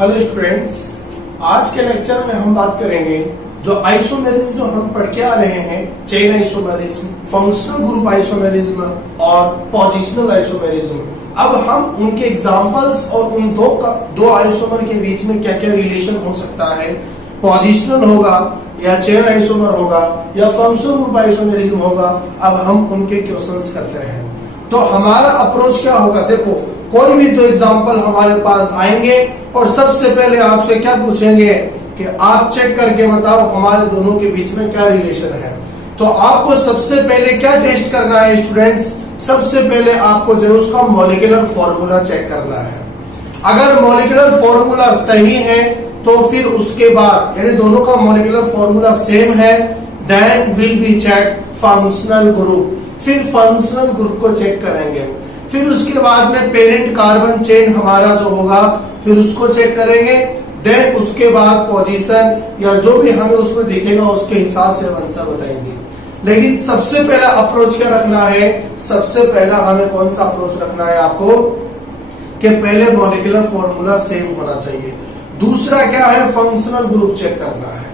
Hello students, आज के lecture में हम बात करेंगे जो आइसोमेरिज्म जो हम पढ़ के आ रहे हैं, chain isomerism, functional group isomerism और पोजिशनल आइसोमेरिज्म। अब हम उनके एग्जांपल्स और उन दो आइसोमर के बीच में क्या क्या रिलेशन हो सकता है, पोजिशनल होगा या चेन आइसोमर होगा या फंक्शनल ग्रुप आइसोमेरिज्म होगा, अब हम उनके क्वेश्चंस करते हैं। तो हमारा अप्रोच क्या होगा, देखो कोई भी दो एग्जांपल हमारे पास आएंगे और सबसे पहले आपसे क्या पूछेंगे कि आप चेक करके बताओ हमारे दोनों के बीच में क्या रिलेशन है। तो आपको सबसे पहले क्या टेस्ट करना है स्टूडेंट्स, सबसे पहले आपको जो है उसका मॉलिक्यूलर फॉर्मूला चेक करना है। अगर मॉलिक्यूलर फॉर्मूला सही है तो फिर उसके बाद यानी दोनों का मॉलिक्यूलर फॉर्मूला सेम है, then will be check functional group. फिर फंक्शनल ग्रुप को चेक करेंगे, फिर उसके बाद में पेरेंट कार्बन चेन हमारा जो होगा फिर उसको चेक करेंगे, देन उसके बाद पोजीशन या जो भी हमें उसमें दिखेगा उसके हिसाब से आंसर बताएंगे। लेकिन सबसे पहला अप्रोच क्या रखना है, सबसे पहला हमें कौन सा अप्रोच रखना है आपको कि पहले मॉलिक्यूलर फॉर्मूला सेम होना चाहिए। दूसरा क्या है, फंक्शनल ग्रुप चेक करना है।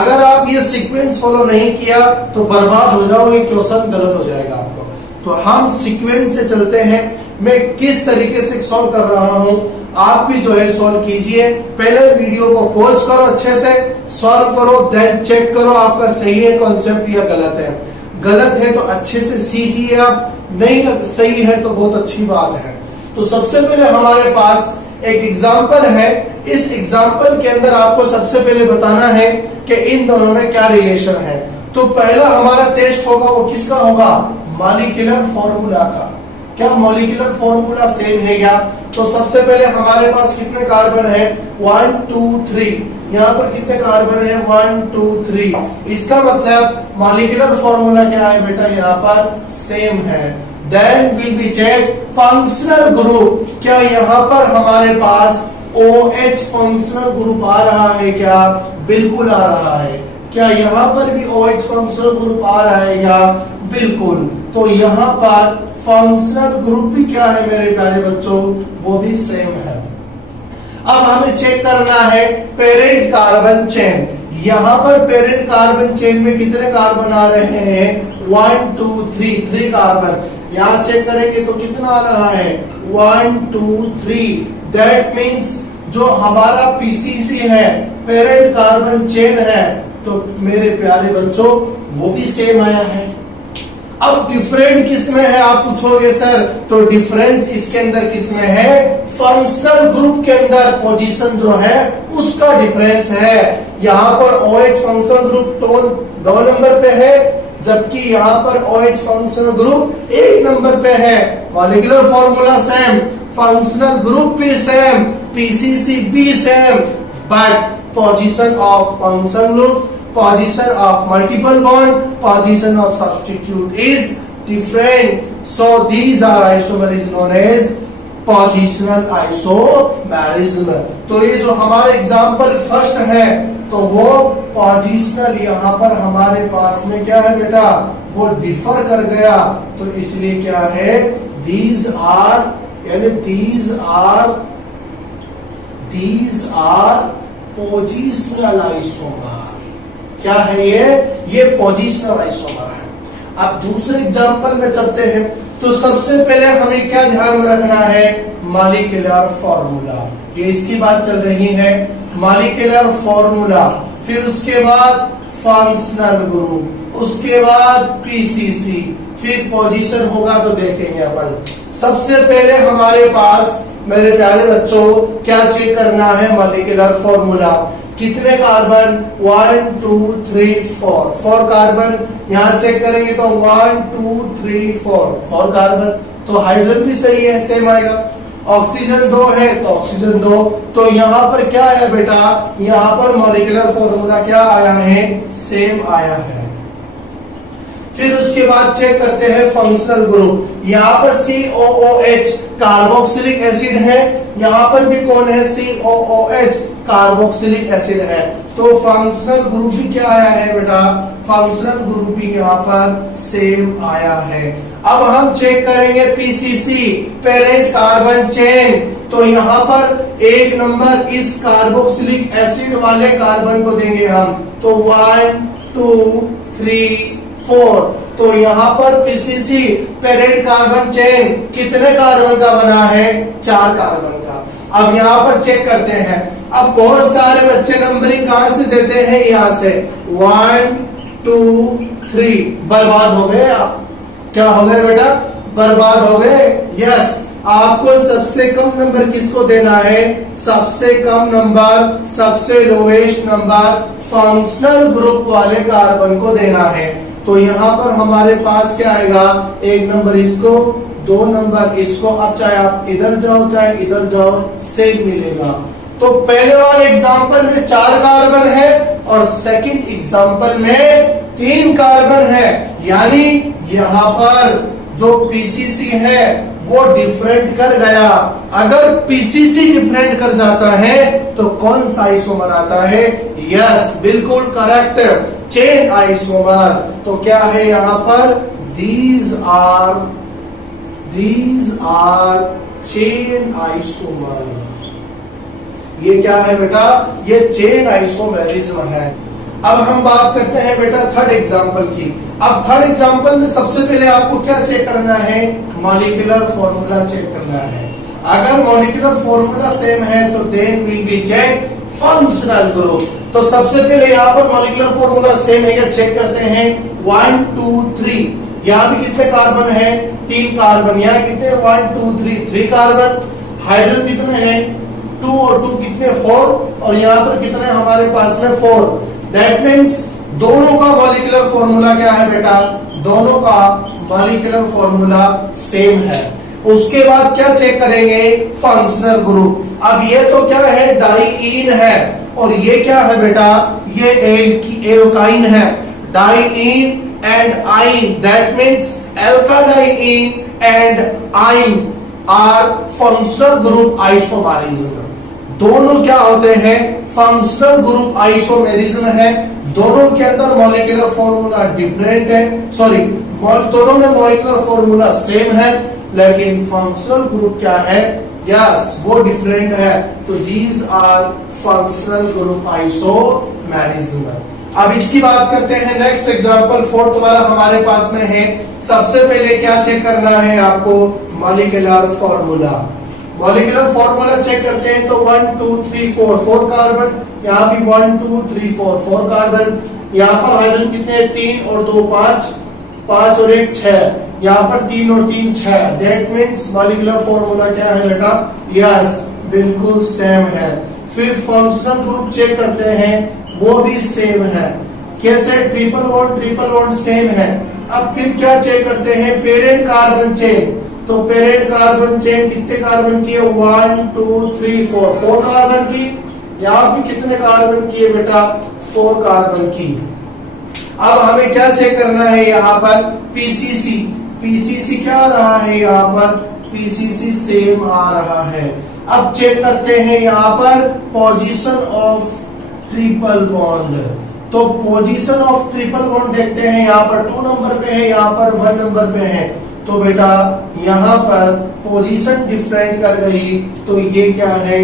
अगर आप ये सीक्वेंस फॉलो नहीं किया तो बर्बाद हो जाओगे, क्वेश्चन गलत हो जाएगा आपको। तो हम सीक्वेंस से चलते हैं, मैं किस तरीके से सॉल्व कर रहा हूं आप भी जो है सॉल्व कीजिए। पहले वीडियो को पॉज करो, अच्छे से सॉल्व करो, देन चेक करो आपका सही है कॉन्सेप्ट या गलत है। गलत है तो अच्छे से सीखिए, आप नहीं सही है तो बहुत अच्छी बात है। तो सबसे पहले हमारे पास एक एग्जाम्पल है, इस एग्जाम्पल के अंदर आपको सबसे पहले बताना है कि इन दोनों में क्या रिलेशन है। तो पहला हमारा टेस्ट होगा वो किसका होगा, मॉलिक्यूलर फॉर्मूला का। क्या मॉलिक्यूलर फॉर्मूला सेम है क्या? तो सबसे पहले हमारे पास कितने कार्बन है, 1 2 3। यहाँ पर कितने कार्बन है, 1 2 3। इसका मतलब मॉलिक्यूलर फॉर्मूला क्या है बेटा, यहाँ पर सेम है। Then will be check functional group. क्या यहाँ पर हमारे पास OH फंक्शनल ग्रुप आ रहा है क्या? बिल्कुल आ रहा है। क्या यहाँ पर भी OH फंक्शनल ग्रुप आ रहा है क्या? बिल्कुल। तो यहाँ पर फंक्शनल ग्रुप भी क्या है मेरे प्यारे बच्चों, वो भी सेम है। अब हमें चेक करना है पेरेंट कार्बन चेन। यहाँ पर पेरेंट कार्बन चेन में कितने कार्बन आ रहे हैं, 1 2 3 कार्बन। यहाँ चेक करेंगे तो कितना आ रहा है, 1 2 3। दैट मीन्स जो हमारा पीसीसी है, पेरेंट कार्बन चेन है, तो मेरे प्यारे बच्चों वो भी सेम आया है। अब डिफरेंट किसमें है आप पूछोगे सर, तो डिफरेंस इसके अंदर किसमें है, फंक्शनल ग्रुप के अंदर पोजीशन जो है उसका डिफरेंस है। यहाँ पर OH फंक्शनल ग्रुप 2 नंबर पे है, जबकि यहाँ पर OH फंक्शनल ग्रुप 1 नंबर पे है। Molecular formula same, functional group भी सेम, पीसीसी भी same, but position of functional group, position of multiple bond, position of substitute is different. So these are isomerism known as positional isomerism. तो ये जो हमारा example first है तो वो positional यहाँ पर हमारे पास में क्या है बेटा, वो डिफर कर गया, तो इसलिए क्या है, these are यानी these are positional isomer। क्या है ये पोजिशनल आइसोमर है। अब दूसरे एग्जांपल में चलते हैं, तो सबसे पहले हमें क्या ध्यान में रखना है, मॉलिक्यूलर फॉर्मूला। ये इसकी बात चल रही है, मॉलिक्यूलर फॉर्मूला, फिर उसके बाद फंक्शनल ग्रुप, उसके बाद पीसीसी, फिर पोजीशन होगा तो देखेंगे अपन। सबसे पहले हमारे पास मेरे प्यारे बच्चों क्या चेक करना है, मॉलिक्यूलर फॉर्मूला। कितने कार्बन, 1 2 3 4 कार्बन। यहाँ चेक करेंगे तो 1 2 3 4 कार्बन। तो हाइड्रोजन भी सही है, सेम आएगा। ऑक्सीजन 2 है तो ऑक्सीजन 2। तो यहाँ पर क्या है बेटा, यहाँ पर मॉलिक्यूलर फॉर्मूला क्या आया है, सेम आया है। फिर उसके बाद चेक करते हैं फंक्शनल ग्रुप। यहाँ पर COOH कार्बोक्सिलिक एसिड है, यहाँ पर भी कौन है, COOH कार्बोक्सिलिक एसिड है। तो फंक्शनल ग्रुप भी क्या आया है बेटा, फंक्शनल ग्रुप भी यहाँ पर सेम आया है। अब हम चेक करेंगे पीसीसी, पेरेंट कार्बन चेन। तो यहाँ पर एक नंबर इस कार्बोक्सिलिक एसिड वाले कार्बन को देंगे हम, तो 1 2 3 4। तो यहाँ पर पीसीसी पेरेंट कार्बन चेन कितने कार्बन का बना है? 4 कार्बन का। अब यहाँ पर चेक करते हैं। अब बहुत सारे बच्चे नंबरिंग कहां से देते हैं? यहां से 1 2 3। बर्बाद हो गए आप। क्या हो गए बेटा? बर्बाद हो गए। यस, आपको सबसे कम नंबर किसको देना है? सबसे कम नंबर, सबसे लोएस्ट नंबर फंक्शनल ग्रुप वाले कार्बन को देना है। तो यहाँ पर हमारे पास क्या आएगा? 1 नंबर इसको, 2 नंबर इसको। अब चाहे आप इधर जाओ चाहे इधर जाओ, सेम मिलेगा। तो पहले वाले एग्जाम्पल में 4 कार्बन है और सेकंड एग्जाम्पल में 3 कार्बन है। यानी यहाँ पर जो पीसीसी है वो डिफरेंट कर गया। अगर पीसीसी डिफरेंट कर जाता है तो कौन सा आइसोमर आता है? यस, बिल्कुल करेक्ट, चेन आइसोमर। तो क्या है यहाँ पर? These are chain isomer. ये क्या है बेटा? ये चेन आइसोमेरिज्म है। अब हम बात करते हैं बेटा थर्ड एग्जाम्पल की। अब थर्ड एग्जाम्पल में सबसे पहले आपको क्या चेक करना है? मॉलिक्यूलर फॉर्मूला चेक करना है। अगर मॉलिक्यूलर फॉर्मूला सेम है तो then will be check functional group. तो सबसे पहले यहाँ पर मॉलिक्यूलर फॉर्मूला सेम है क्या चेक करते हैं। 1 2 3। यहाँ भी कितने कार्बन है? 3 कार्बन। यहाँ कितने? 1 2 3 कार्बन। हाइड्रोजन कितने हैं? 2 और 2 कितने? 4। और यहाँ पर कितने हमारे पास में? 4। दैट मीन्स दोनों का मॉलिक्यूलर फॉर्मूला क्या है बेटा? दोनों का मॉलिक्यूलर फॉर्मूला सेम है। उसके बाद क्या चेक करेंगे? Functional group. अब ये तो क्या है? डाइईन है। और ये क्या है बेटा? ये एल्काइन है। डाइईन एंड आइन, दैट मीन्स एल्काडाइईन एंड आइन आर फंक्शनल ग्रुप आइसोमेरिज्म। दोनों क्या होते हैं? फंक्शनल ग्रुप आइसोमेरिज्म है। दोनों के अंदर मॉलिक्यूलर फॉर्मूला डिफरेंट है, सॉरी दोनों में मॉलिक्यूलर फॉर्मूला सेम है, लेकिन फंक्शनल ग्रुप क्या है? यस, वो डिफरेंट है। तो these are functional group isomerism. अब इसकी बात करते हैं। नेक्स्ट एग्जांपल फोर्थ वाला हमारे पास में है। सबसे पहले क्या चेक करना है आपको? Molecular formula. Molecular formula check करते हैं तो 1 2 3 4 कार्बन। यहाँ भी 1 2 3 4 कार्बन। यहाँ पर हाइड्रोजन कितने? 3 और 2 5, 5 और 1 6। यहाँ पर 3 और 3 6। दैट मीन्स मॉलिक्यूलर फॉर्मूला क्या है बेटा? यस, बिल्कुल सेम है। फिर फंक्शनल ग्रुप चेक करते हैं, वो भी सेम है। कैसे? ट्रिपल बॉन्ड सेम है। अब फिर क्या चेक करते हैं? Parent carbon chain. तो पेरेंट कार्बन चेन कितने कार्बन की है? 1 2 3 4 कार्बन की। यहाँ भी कितने कार्बन की है बेटा? 4 कार्बन की। अब हमें क्या चेक करना है? यहाँ पर पीसीसी। पीसीसी क्या आ रहा है? यहाँ पर पीसीसी सेम आ रहा है। अब चेक करते हैं यहाँ पर पोजीशन ऑफ ट्रिपल बॉन्ड। तो पोजीशन ऑफ ट्रिपल बॉन्ड देखते हैं। यहाँ पर 2 नंबर पे है, यहाँ पर 1 नंबर पे है। तो बेटा यहाँ पर पोजीशन डिफरेंट कर गई, तो ये क्या है?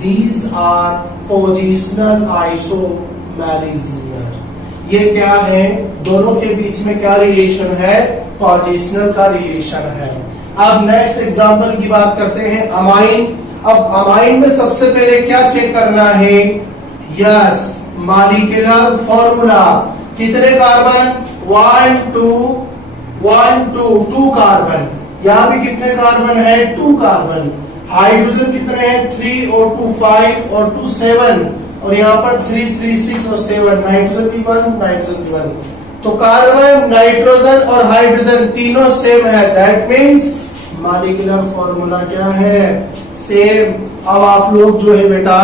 These are positional isomerism. ये क्या है? दोनों के बीच में क्या रिलेशन है? पोजिशनल का रिलेशन है। अब नेक्स्ट एग्जांपल की बात करते हैं, अमाइन। अब अमाइन में सबसे पहले क्या चेक करना है? Yes, molecular formula. कितने कार्बन? 1 2 कार्बन। यहाँ भी कितने कार्बन है? 2 कार्बन। हाइड्रोजन कितने हैं? 3 और 2 5 और 2 7। और यहाँ पर 3 3 6 और 7। नाइट्रोजन भी 1। तो कार्बन, नाइट्रोजन और हाइड्रोजन तीनों सेम है। दैट मीन्स मॉलिक्यूलर फॉर्मूला क्या है? सेम। अब आप लोग जो है बेटा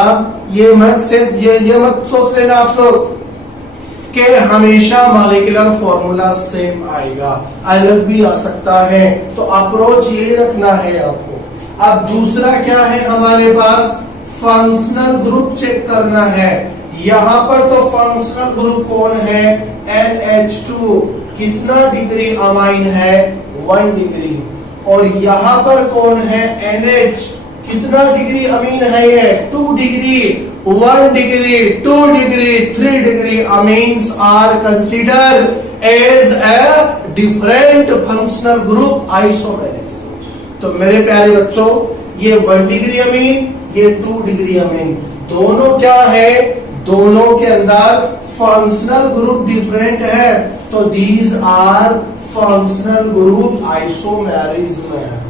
ये मत सोच लेना आप लोग कि हमेशा मॉलिक्यूलर फॉर्मूला सेम आएगा, अलग भी आ सकता है। तो अप्रोच ये रखना है आपको। अब दूसरा क्या है हमारे पास? फंक्शनल ग्रुप चेक करना है। यहाँ पर तो फंक्शनल ग्रुप कौन है? NH2। कितना डिग्री अमाइन है? 1 डिग्री। और यहाँ पर कौन है? NH। कितना डिग्री अमीन है ये? 2 degree, 1 degree, 2 degree, 3 degree amines are consider as a different functional group isomerism. तो मेरे प्यारे बच्चों, ये 1 डिग्री अमीन, ये 2 डिग्री अमीन, दोनों क्या है? दोनों के अंदर फंक्शनल ग्रुप डिफरेंट है, तो these are functional group isomerism है।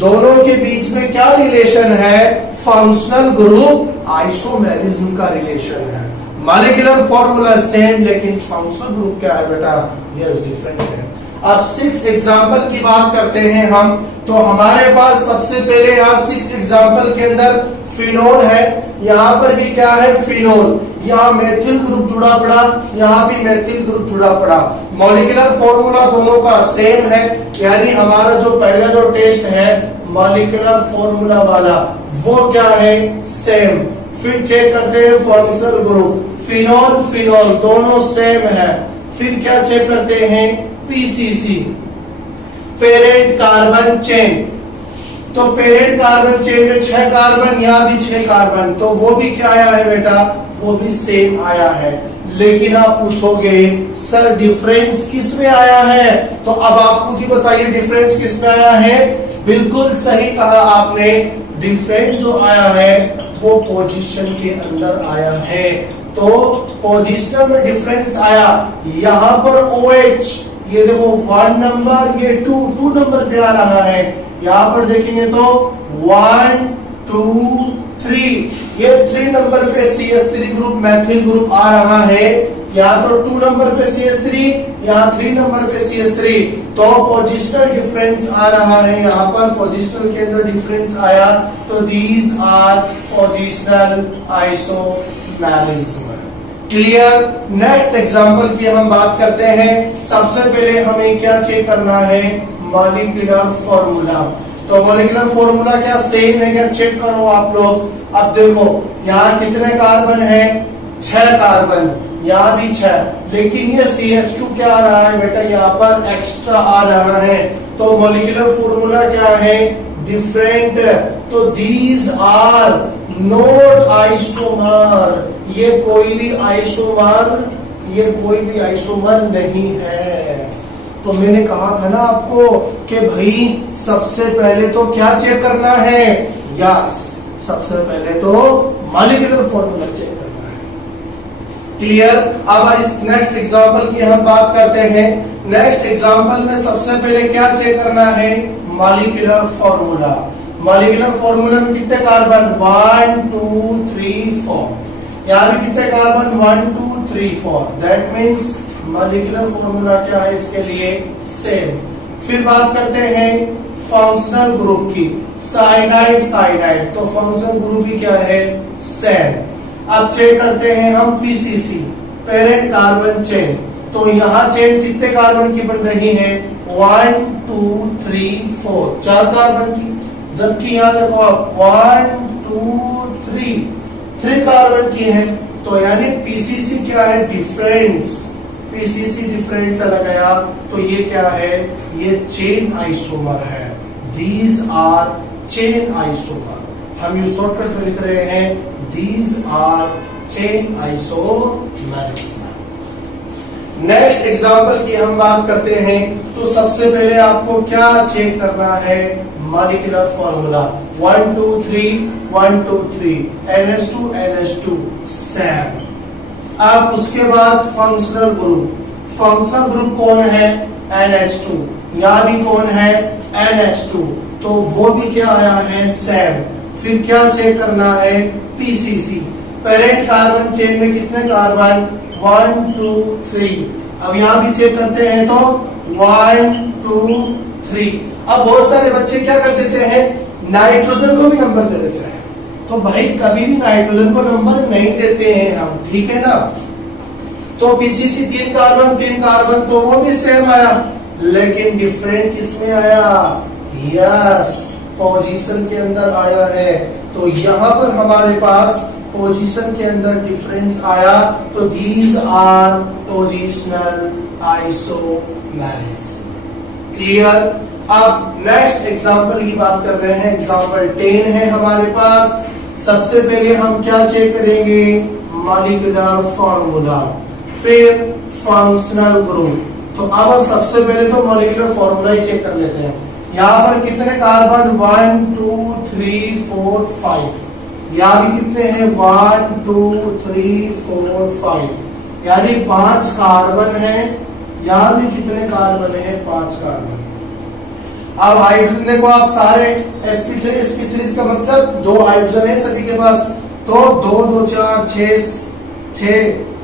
दोनों के बीच में क्या रिलेशन है? फंक्शनल ग्रुप आइसोमेरिज्म का रिलेशन है। मॉलिक्यूलर फॉर्मूला सेम, लेकिन फंक्शनल ग्रुप क्या है बेटा? यस, डिफरेंट है। अब 6 एग्जाम्पल की बात करते हैं हम। तो हमारे पास सबसे पहले यहाँ 6 एग्जाम्पल के अंदर फिनोल है, यहाँ पर भी क्या है? फिनोल। यहाँ मेथिल ग्रुप जुड़ा पड़ा, यहाँ भी मेथिल ग्रुप जुड़ा पड़ा। मॉलिक्यूलर फॉर्मूला दोनों का सेम है, यानी हमारा जो पहला जो टेस्ट है मॉलिक्यूलर फॉर्मूला वाला, वो क्या है? सेम। फिर चेक करते हैं फंक्शनल ग्रुप, फिनोल फिनोल दोनों सेम है। फिर क्या चेक करते हैं? PCC, parent carbon chain. तो पेरेंट कार्बन चेन में 6 कार्बन, यहाँ भी 6 कार्बन, तो वो भी क्या आया है बेटा? वो भी सेम आया है। लेकिन आप पूछोगे सर डिफरेंस किस में आया है? तो अब आप खुद ही बताइए डिफरेंस किस में आया है? बिल्कुल सही कहा आपने, डिफरेंस जो आया है वो पोजीशन के अंदर आया है। तो पोजीशन में डिफरेंस आया। यहाँ पर OH, ये देखो 1 नंबर, ये 2 नंबर पे आ रहा है। यहाँ पर देखेंगे तो 1 2 3, ये 3 नंबर पे CH3 ग्रुप मैथिल ग्रुप आ रहा है। यहाँ तो 2 नंबर पे CH3, यहाँ 3 नंबर पे CH3, तो पोजिशनल डिफरेंस आ रहा है। यहाँ पर पोजिशनल के अंदर डिफरेंस आया, तो these are positional isomerism. Clear? Next example की हम बात करते हैं। सबसे पहले हमें क्या चेक करना है? Molecular formula. तो मॉलिक्यूलर फॉर्मूला क्या सेम है क्या? चेक करो आप लोग। अब देखो यहाँ कितने कार्बन है? 6 कार्बन, यहाँ भी 6, लेकिन ये CH2 क्या आ रहा है बेटा? यहाँ पर एक्स्ट्रा आ रहा है। तो मॉलिक्यूलर फॉर्मूला क्या है? डिफरेंट। तो दीज आर नॉट आइसोमर, ये कोई भी आइसोमर नहीं है। तो मैंने कहा था ना आपको कि भाई सबसे पहले तो क्या चेक करना है? यस, सबसे पहले तो मॉलिक्यूलर फॉर्मूला चेक करना है। क्लियर? अब इस नेक्स्ट एग्जांपल की हम बात करते हैं। नेक्स्ट एग्जांपल में सबसे पहले क्या चेक करना है? Molecular formula. मॉलिक्यूलर फॉर्मूला में कितने कार्बन? 1 2 3 4। यहाँ भी कितने carbon? 1 2 3 4। That means molecular formula क्या है इसके लिए? सेम। फिर बात करते हैं फंक्शनल ग्रुप की। साइनाइड साइनाइड, तो फंक्शनल ग्रुप भी क्या है? सेम। अब चेक करते हैं हम पीसीसी, पेरेंट कार्बन चेन। तो यहाँ चेन कितने कार्बन की बन रही है? 1 2 3 4, 4 कार्बन की। जबकि यहाँ देखो 1 2 3 कार्बन की है। तो यानी पीसीसी क्या है? डिफरेंस। पीसीसी डिफरेंट चला गया, तो ये क्या है? ये चेन आइसोमर है। These are chain isomer. हम यू शॉर्टकट में लिख रहे हैं these are chain isomerism. Next example की हम बात करते हैं। तो सबसे पहले आपको क्या चेक करना है? Molecular formula 1 2 3 1 2 3 NH2 NH2 same. अब उसके बाद फंक्शनल ग्रुप। फंक्शनल ग्रुप कौन है? NH2। यहाँ भी कौन है? NH2, तो वो भी क्या आया है? सेम। फिर क्या चेक करना है? पीसीसी, पेरेंट कार्बन चेन में कितने कार्बन? 1 2 3। अब यहाँ भी चेक करते हैं तो 1 2 3। अब बहुत सारे बच्चे क्या कर देते हैं? नाइट्रोजन को भी नंबर दे देते हैं। तो भाई कभी भी नाइट्रोजन को नंबर नहीं देते हैं हम, ठीक है ना? तो पीसीसी 3 कार्बन, तो वो भी सेम आया, लेकिन डिफरेंट किसमें आया? यस, पोजीशन के अंदर आया है। तो यहाँ पर हमारे पास पोजीशन के अंदर डिफरेंस आया, तो these are positional isomerism. Clear? अब नेक्स्ट एग्जाम्पल की बात कर रहे हैं, एग्जाम्पल 10 है हमारे पास। सबसे पहले हम क्या चेक करेंगे, मॉलिक्यूलर फॉर्मूला, फिर फंक्शनल ग्रुप। तो अब हम सबसे पहले तो मॉलिक्यूलर फॉर्मूला ही चेक कर लेते हैं। यहाँ पर कितने कार्बन, 1 2 3 4 5। यहाँ भी कितने हैं, 1 2 3 4 5, यानी 5 कार्बन है। यहाँ भी कितने कार्बन है, 5 कार्बन। अब हाइड्रोजन देखो आप सारे sp3 sp3 का मतलब 2 हाइड्रोजन है सभी के पास, तो 2 2 4 6,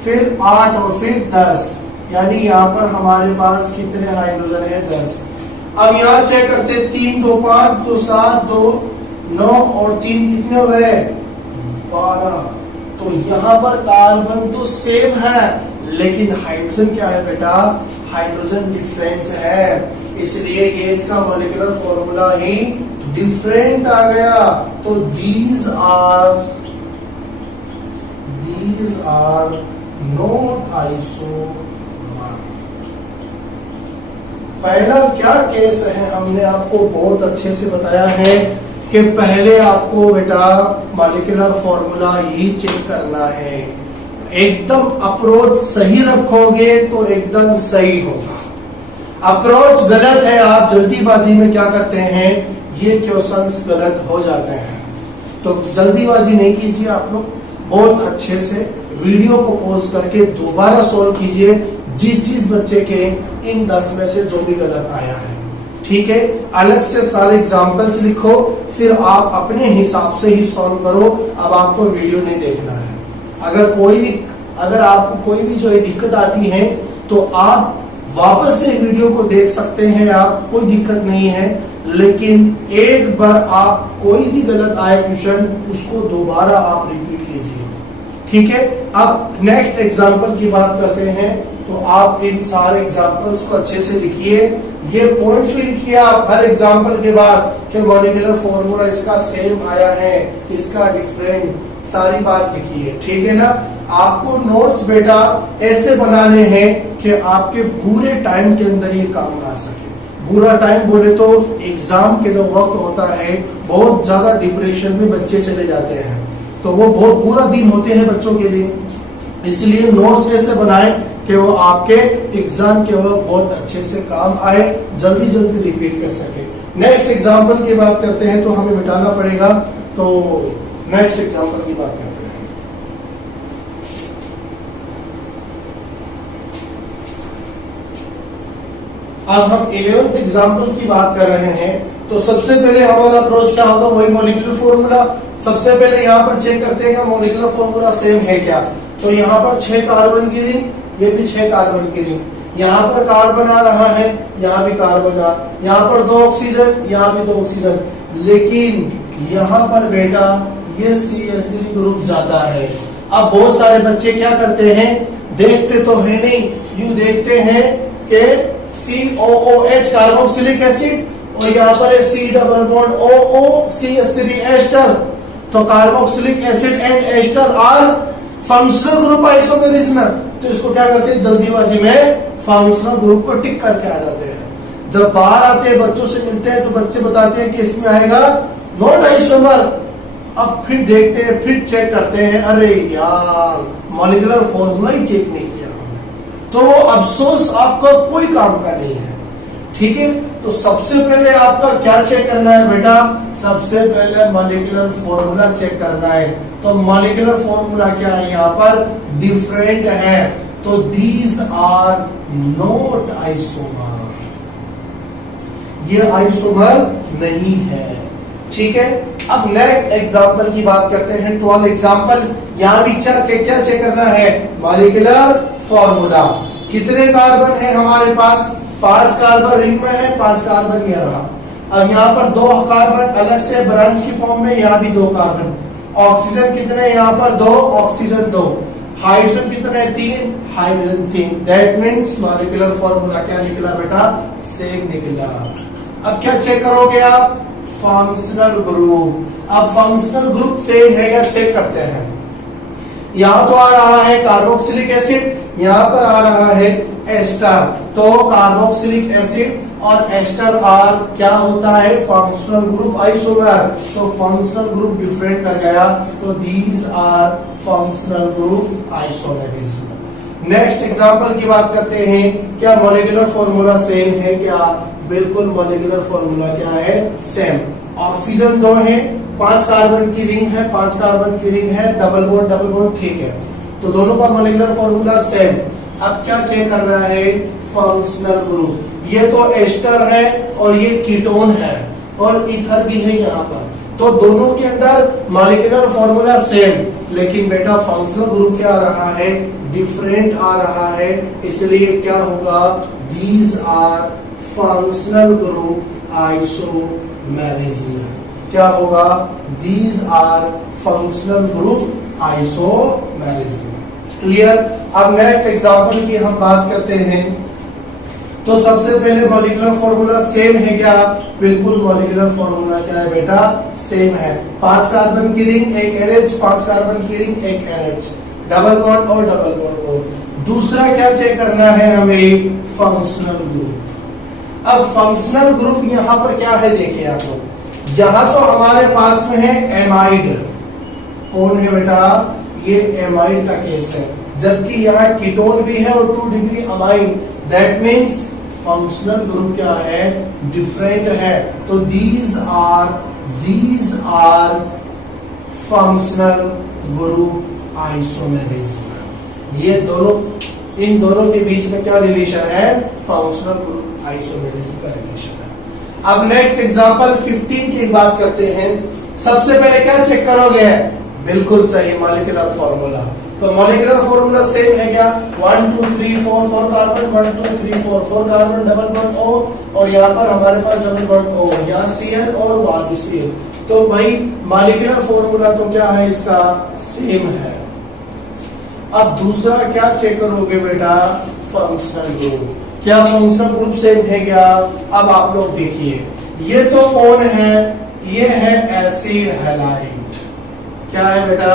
फिर 8 और फिर 10, यानी यहाँ पर हमारे पास कितने हाइड्रोजन है, 10। अब यहाँ चेक करते, 3 2 5 2 7 2 9 और 3 कितने हो गए, 12। तो यहाँ पर कार्बन तो सेम है, लेकिन हाइड्रोजन क्या है बेटा, हाइड्रोजन डिफरेंस है, इसलिए ये इसका मॉलिक्यूलर फॉर्मूला ही डिफरेंट आ गया। तो दीज आर नॉट आइसोमर। पहला क्या केस है, हमने आपको बहुत अच्छे से बताया है कि पहले आपको बेटा मॉलिक्यूलर फॉर्मूला ही चेक करना है। एकदम अप्रोच सही रखोगे तो एकदम सही होगा। अप्रोच गलत है, आप जल्दीबाजी में क्या करते हैं, ये क्वेश्चंस गलत हो जाते हैं। तो जल्दीबाजी नहीं कीजिए आप लोग, बहुत अच्छे से वीडियो को पॉज करके दोबारा सॉल्व कीजिए जिस बच्चे के इन 10 में से जो भी गलत आया है। ठीक है, अलग से सारे एग्जाम्पल्स लिखो, फिर आप अपने हिसाब से ही सॉल्व करो। अब आपको वीडियो नहीं देखना है। अगर आपको कोई भी जो है दिक्कत आती है तो आप वापस से वीडियो को देख सकते हैं, आप कोई दिक्कत नहीं है। लेकिन एक बार आप कोई भी गलत आए क्वेश्चन, उसको दोबारा आप रिपीट कीजिए। ठीक है, अब नेक्स्ट एग्जाम्पल की बात करते हैं। तो आप इन सारे एग्जाम्पल्स को अच्छे से लिखिए, ये पॉइंट्स भी लिखिए आप हर एग्जाम्पल के बाद कि मॉलिक्यूलर फॉर्मूला इसका सेम आया है, इसका डिफरेंट, सारी बात लिखिए। ठीक है ना। आपको नोट्स बेटा ऐसे बनाने हैं कि आपके पूरे टाइम के अंदर ये काम आ सके। पूरा टाइम बोले तो एग्जाम के जो वक्त होता है, बहुत ज्यादा डिप्रेशन में बच्चे चले जाते हैं, तो वो बहुत बुरा दिन होते हैं बच्चों के लिए। इसलिए नोट्स ऐसे बनाएं कि वो आपके एग्जाम के वक्त बहुत अच्छे से काम आए, जल्दी जल्दी रिपीट कर सके। नेक्स्ट एग्जाम्पल की बात करते हैं, तो हमें मिटाना पड़ेगा। तो नेक्स्ट एग्जाम्पल की बात करते हैं। अब हम 11th एग्जाम्पल की बात कर रहे हैं। तो सबसे पहले हमारा अप्रोच क्या होगा, वही मॉलिक्यूलर फॉर्मूला। सबसे पहले यहाँ पर चेक करते हैं मॉलिक्यूलर फॉर्मूला सेम है क्या। तो यहाँ पर 6 कार्बन की रिंग, ये भी 6 कार्बन की रिंग। यहाँ पर कार्बन आ रहा है, यहाँ भी कार्बन आ, यहाँ पर 2 ऑक्सीजन, यहाँ भी 2 ऑक्सीजन। लेकिन यहाँ पर बेटा ये CH3 ग्रुप जाता है। अब बहुत सारे बच्चे क्या करते हैं, देखते तो है नहीं, यूं देखते हैं कि COOH कार्बोक्सिलिक एसिड और यहाँ पर है C double bond OOCH3 ester. तो carboxylic acid and ester are functional group isomerism. तो इसको क्या करते हैं, जल्दीबाजी में फंक्शनल ग्रुप को टिक करके आ जाते हैं। जब बाहर आते हैं, बच्चों से मिलते हैं, तो बच्चे बताते हैं कि इसमें आएगा नॉन आइसोमर। अब फिर देखते हैं, फिर चेक करते हैं, अरे यार मॉलिक्यूलर फॉर्मूला ही चेक नहीं किया हमने। तो वो अफसोस आपका कोई काम का नहीं है। ठीक है, तो सबसे पहले आपका क्या चेक करना है बेटा, सबसे पहले मॉलिक्यूलर फॉर्मूला चेक करना है। तो मॉलिक्यूलर फॉर्मूला क्या है, यहाँ पर डिफरेंट है। तो दीज आर नॉट आइसोमर, ये आइसोमर नहीं है। ठीक है, अब नेक्स्ट एग्जाम्पल की बात करते हैं। 12 एग्जाम्पल। यहाँ भी क्या चेक करना है, मॉलिक्यूलर फॉर्मूला। कितने कार्बन है हमारे पास, 5 कार्बन रिंग में है, 5 कार्बन ये रहा। अब यहाँ पर 2 कार्बन अलग से ब्रांच की फॉर्म में, यहाँ भी 2 कार्बन। ऑक्सीजन कितने, यहाँ पर 2 ऑक्सीजन 2। हाइड्रोजन कितने, 3 hydrogen 3। That means molecular formula क्या निकला बेटा, सेम निकला। अब क्या चेक करोगे आप, फंक्शनल ग्रुप। अब फंक्शनल ग्रुप सेम है या चेक करते हैं। यहाँ तो आ रहा है कार्बोक्सिलिक एसिड, यहाँ पर आ रहा है एस्टर। तो कार्बोक्सिलिक एसिड और एस्टर आर क्या होता है, फंक्शनल ग्रुप आइसोमर। तो फंक्शनल ग्रुप डिफरेंट कर गया, तो these are functional group isomerism. Next example की बात करते हैं, क्या मॉलिक्यूलर फॉर्मूला सेम है क्या? बिल्कुल मॉलिक्यूलर फॉर्मूला क्या है, सेम। ऑक्सीजन 2 है, 5 कार्बन की रिंग है, 5 कार्बन की रिंग है, डबल बॉन्ड, ठीक है। तो दोनों का मॉलिक्यूलर फॉर्मूला सेम। अब क्या चेक करना है, फंक्शनल ग्रुप। ये तो एस्टर है और ये कीटोन है और ईथर भी है यहाँ पर, तो दोनों के अंदर मॉलिक्यूलर फॉर्मूला सेम, लेकिन बेटा फंक्शनल ग्रुप क्या आ रहा है, डिफरेंट आ रहा है। इसलिए क्या होगा, these are functional group isomerism. क्या होगा, these are functional group isomerism. Clear. अब नेक्स्ट एग्जांपल की हम बात करते हैं। तो सबसे पहले मॉलिक्यूलर फॉर्मूला सेम है क्या? बिल्कुल मॉलिक्यूलर फॉर्मूला क्या है बेटा, सेम है। 5 कार्बन की रिंग, एक NH, 5 कार्बन की रिंग, एक NH, डबल बॉन्ड और डबल बॉन्ड। दूसरा क्या चेक करना है हमें, फंक्शनल ग्रुप। अब फंक्शनल ग्रुप यहाँ पर क्या है, देखिए आप लोग, यहाँ तो हमारे पास में है एमाइड। कौन है बेटा, ये एमाइड का केस है, जबकि यहाँ कीटोन भी है और 2 degree amine. That means functional group क्या है, डिफरेंट है। तो these are functional group isomerism. ये दोनों, इन दोनों के बीच में क्या रिलेशन है, फंक्शनल ग्रुप आइसोमेरिज्म का रिलेशन है। अब नेक्स्ट एग्जांपल 15 की बात करते हैं। सबसे पहले क्या चेक करोगे, बिल्कुल सही, मॉलिक्यूलर फॉर्मूला। तो मॉलिक्यूलर फॉर्मूला सेम है क्या, 1 2 3 4 4 carbon, 1 2 3 4 4 carbon, double bond O, और यहाँ पर हमारे पास डबल बॉन्ड O, यहाँ Cl और वहां भी Cl। तो भाई मॉलिक्यूलर फॉर्मूला तो क्या है इसका, सेम है। अब दूसरा क्या चेक करोगे बेटा, फंक्शनल ग्रुप। क्या फंक्शनल ग्रुप सेम है क्या? अब आप लोग देखिए, ये तो कौन है, ये है एसिड हैलाइड। क्या है बेटा,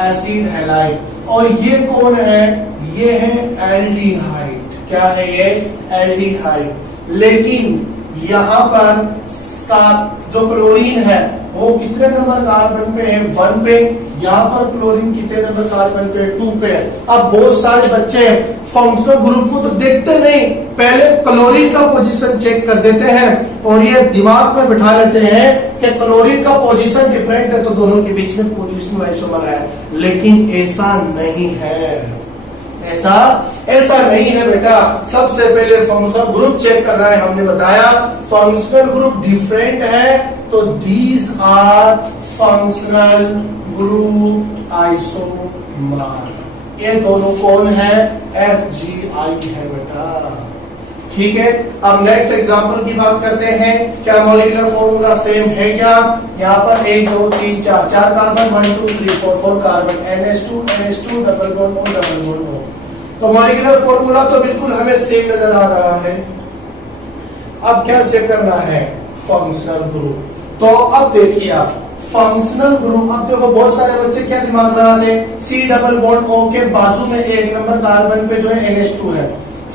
एसिड हैलाइड। और ये कौन है, ये है एल्डिहाइड। क्या है ये, एल्डिहाइड। लेकिन यहाँ पर जो क्लोरीन है वो कितने नंबर कार्बन पे है, 1 पे। यहाँ पर क्लोरीन कितने नंबर कार्बन पे, 2 पे। अब बहुत सारे बच्चे फंक्शनल ग्रुप को तो देखते नहीं, पहले क्लोरीन का पोजीशन चेक कर देते हैं और ये दिमाग में बिठा लेते हैं कि क्लोरीन का पोजीशन डिफरेंट है तो दोनों के बीच में पोजीशनल आइसोमर है। लेकिन ऐसा नहीं है, ऐसा नहीं है बेटा। सबसे पहले फंक्शनल ग्रुप चेक करना है। हमने बताया फंक्शनल ग्रुप डिफरेंट है, तो these are functional group isomer. ये दोनों कौन है, FgI है बेटा। ठीक है। अब नेक्स्ट एग्जांपल की बात करते हैं। क्या मॉलिक्यूलर फॉर्मूला सेम है क्या? यहाँ पर 1 2 3 4 carbon, 1 2 3 4 carbon, NH2 double bond O, double bond O। तो मॉलिक्यूलर फॉर्मूला तो बिल्कुल हमें सेम नजर आ रहा है। अब क्या चेक करना है, फंक्शनल ग्रुप। तो अब देखिए आप फंक्शनल ग्रुप, अब देखो बहुत सारे बच्चे क्या दिमाग लगाते हैं, C डबल बॉन्ड O के बाजू में 1 नंबर कार्बन पे जो है NH2 है,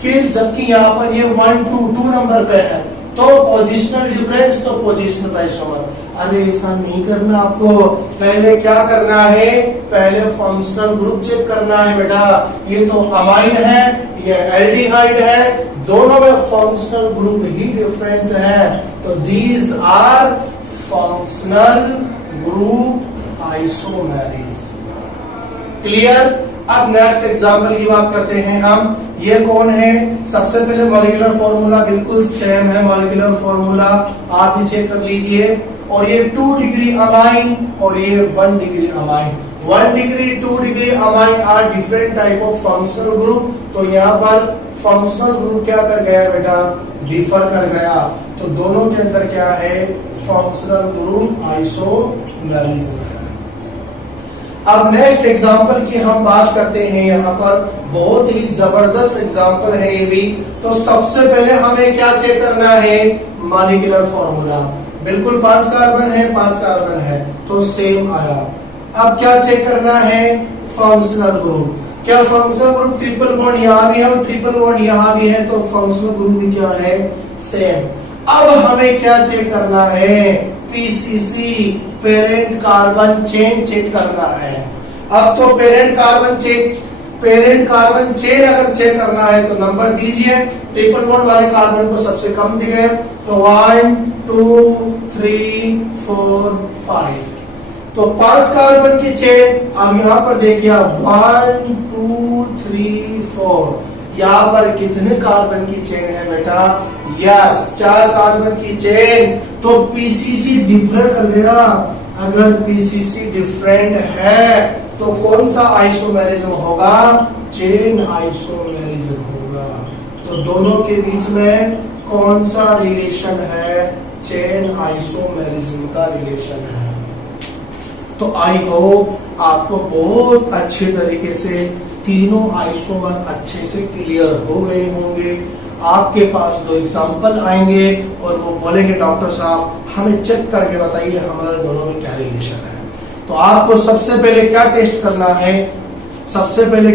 फिर जबकि यहाँ पर ये 1 2 नंबर पे है, तो पोजिशनल डिफरेंस, तो पोजिशनल आइसोमर। अरे ऐसा नहीं करना आपको, पहले क्या करना है, पहले फंक्शनल ग्रुप चेक करना है बेटा। ये तो अमाइन है, ये एल्डिहाइड है, दोनों में फंक्शनल ग्रुप ही डिफरेंस है, तो these are functional group isomerism. Clear. अब नेक्स्ट एग्जांपल की बात करते हैं हम। ये कौन है, सबसे पहले मॉलिक्यूलर फॉर्मूला बिल्कुल सेम है, मॉलिक्यूलर फॉर्मूला आप भी चेक कर लीजिए। और ये 2 डिग्री अमाइन और ये 1 degree amine. 1 degree 2 degree amine are different type of functional group. तो यहाँ पर फंक्शनल ग्रुप क्या कर गया बेटा, डिफर कर गया। तो दोनों के अंदर क्या है, फंक्शनल ग्रुप आइसोमेरिज्म है। अब नेक्स्ट एग्जांपल की हम बात करते हैं। यहाँ पर बहुत ही जबरदस्त एग्जांपल है ये भी। तो सबसे पहले हमें क्या चेक करना है, मॉलिक्यूलर फॉर्मूला। बिल्कुल 5 कार्बन है, 5 कार्बन है, तो सेम आया। अब क्या चेक करना है, फंक्शनल ग्रुप। क्या फंक्शनल ग्रुप ट्रिपल बॉन्ड यहाँ भी है और ट्रिपल बॉन्ड यहाँ भी है, तो फंक्शनल ग्रुप भी क्या है, सेम। अब हमें क्या चेक करना है, PCC parent carbon chain check करना है। अब तो पेरेंट कार्बन चेन अगर चेक करना है तो नंबर दीजिए। ट्रिपल बॉन्ड वाले कार्बन को सबसे कम दिए, तो 1 2 3 4 5, तो 5 कार्बन की चेन। अब यहाँ पर देखिए 1 2 3 4, यहाँ पर कितने कार्बन की चेन है बेटा, यस 4 कार्बन की चेन। तो पीसीसी डिफरेंट कर गया। अगर पीसीसी डिफरेंट है तो कौन सा आइसोमेरिज्म होगा, चेन आइसोमेरिज्म होगा। तो दोनों के बीच में कौन सा रिलेशन है, चेन आइसोमेरिज्म का रिलेशन है। तो आई होप आपको बहुत अच्छे तरीके से तीनों आइसोमर अच्छे से क्लियर हो गए होंगे। आपके पास 2 एग्जाम्पल आएंगे और वो बोलेंगे डॉक्टर साहब हमें चेक करके बताइए हमारे दोनों में क्या रिलेशन है। तो आपको सबसे पहले क्या टेस्ट करना है, सबसे पहले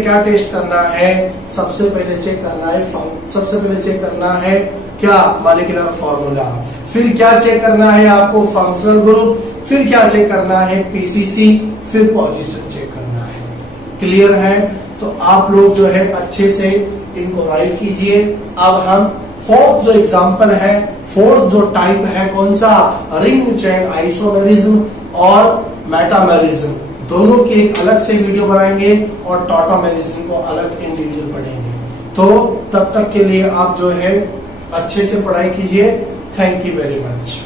चेक करना है क्या, मॉलिक्यूलर फॉर्मूला। फिर क्या चेक करना है आपको, फंक्शनल ग्रुप। फिर क्या चेक करना है, पीसीसी। फिर पोजीशन चेक करना है। क्लियर है? तो आप लोग जो है अच्छे से इनको राइट कीजिए। अब हम फोर्थ जो एग्जांपल है, फोर्थ जो टाइप है कौन सा, रिंग चेन आइसोमेरिज्म और मेटामेरिज्म, दोनों की एक अलग से वीडियो बनाएंगे और टॉटामेरिज्म को अलग इंडिविजुअल पढ़ेंगे। तो तब तक के लिए आप जो है अच्छे से पढ़ाई कीजिए। Thank you very much.